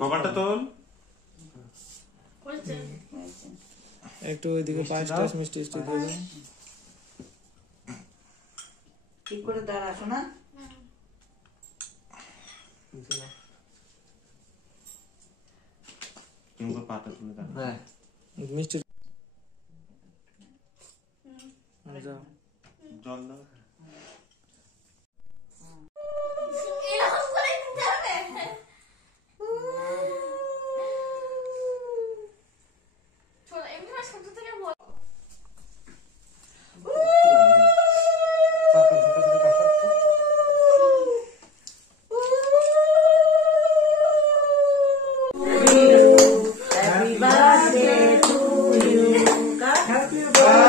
কভারটা তোল একটু ওইদিকে পাঁচটা মিষ্টি দিয়ে দাও ঠিক করে দাঁড়া শোনা তুমি পাতা তুলে দাও হ্যাঁ মিষ্টি যাও জল দাও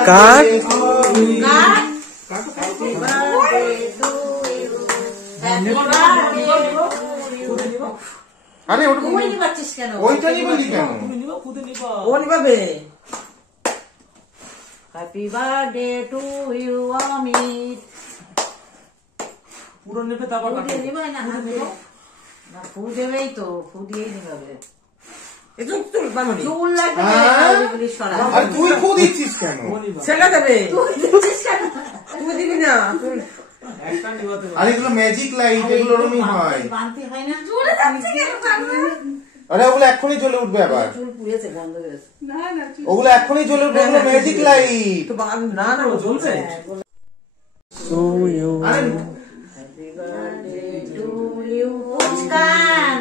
কাট আরে ওটা তুই নিবাচ্ছিস কেন ওইটা নিবি কেন ও নিবাবে happy birthday to you Amit পুরো নেবে তারপর ফুল নিবাই না না ফুল দেবেই তো ফুল দিয়েই নিবাবে একটু চুল বামনি চুল লাগবে এগুলি সরা আর তুই খুব দিচ্ছিস কেন ছেড়ে দেবে তুই দিচ্ছিস কেন তুই দিবি না একটা নিবাতে আরে এগুলো ম্যাজিক লাইট এগুলো ওরমই হয় বানতে হয় না চুলে যাচ্ছে কেন আরে ওগুলো এখনই জ্বলে উঠবে আবার চুল পুড়েছে বন্ধ হয়ে গেছে না না ওগুলো এখনই জ্বলে উঠবে ওগুলো ম্যাজিক লাইট তো না না জ্বলবে সো ইউ আরে happy birthday to you Muskan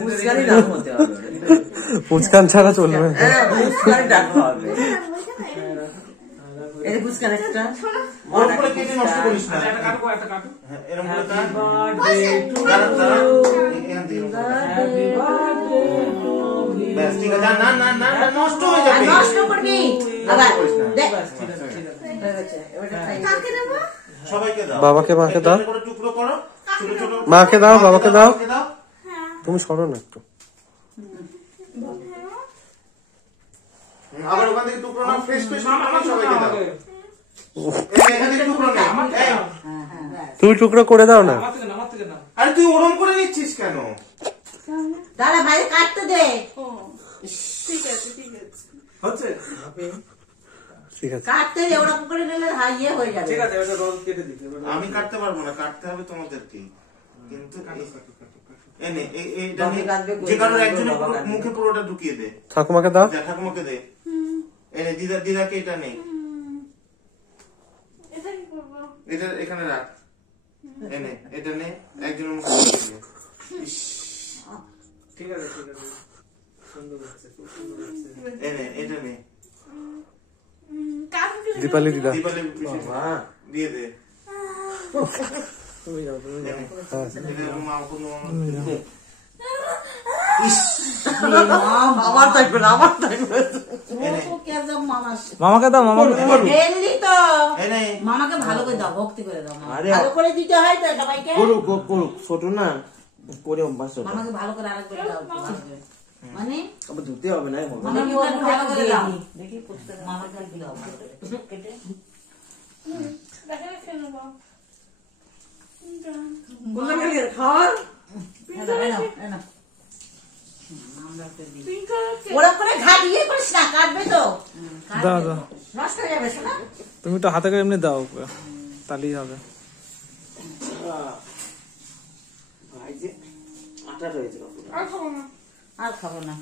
মুস্কানই নাম হতে হবে মুস্কান ছাড়া চলবে হ্যাঁ মুস্কানই ডাকতে হবে এই মুস্কান একটা ওর উপরে কেটে নষ্ট করিস না একটা কাটো হ্যাঁ, এরকম করে কাট বার্থডে টু দাঁড়া দাঁড়া এখান থেকে হ্যাপি বার্থডে টু ব্যাস ঠিক আছে না না না না নষ্ট হয়ে যাবে নষ্ট করবি আবার দেখ ঠিক আছে হয়ে গেছে এবারে খাই কাকে দেব সবাইকে দাও বাবাকে মাকে দাও একটা করে টুকরো করো ছোট ছোট মাকে দাও বাবাকে দাও মাকে দাও তুমি সরো না একটু আবার ওখান থেকে টুকরো না ফ্রেশ ফ্রেশ সবাইকে দাও এখান থেকে টুকরো না তুমি টুকরো করে দাও না আরে তুই ওরম করে নিচ্ছিস কেন দাঁড়া ভাই কাটতে দে হচ্ছে ঠিক আছে কাটতে দে ওরা করে নিলে ইয়ে হয়ে যাবে ঠিক আছে ওটা রোল কেটে দিতে আমি কাটতে পারবো না কাটতে হবে তোমাদেরকে কিন্তু এনে এইটা বাকি কাটবে কই? যে কারোর একজনের মুখে পুরোটা ঢুকিয়ে দে ঠাকুমাকে দাও যা ঠাকুমাকে দে এনে দিদাকে এটা নেই এটা এখানে রাখ এনে এটা নে একজনের মুখে ঢুকিয়ে দে ইস, ঠিক আছে সুন্দর হচ্ছে খুব সুন্দর হচ্ছে এনে এটা নে দীপালি দিদা দীপালি দিয়ে দে তুমি যাও তুমি যাও এটা মা কোনো আমার থাকবে না আমার থাকবে এনে মামাকে দাও ডেলি তো এনে মামাকে ভালো করে দাও ভক্তি করে দাও ভালো করে দিতে হয় তো সবাইকে করুক ছোট না করে অভ্যাস হবে। মামাকে ভালো করে আরেকবার দাও মানে আবার ধুতে হবে না মানে কি ওর ভালো করে দাও দেখি মামাকে দিও কেটে ওরা করে ঘাট ইয়ে করিস না কাটবে তো দাও দাও নষ্ট হয়ে যাবে শোনা তুমি তো হাতে করে এমনি দাও তাহলেই হবে ভাই যে আটা রয়েছে আর খাবো না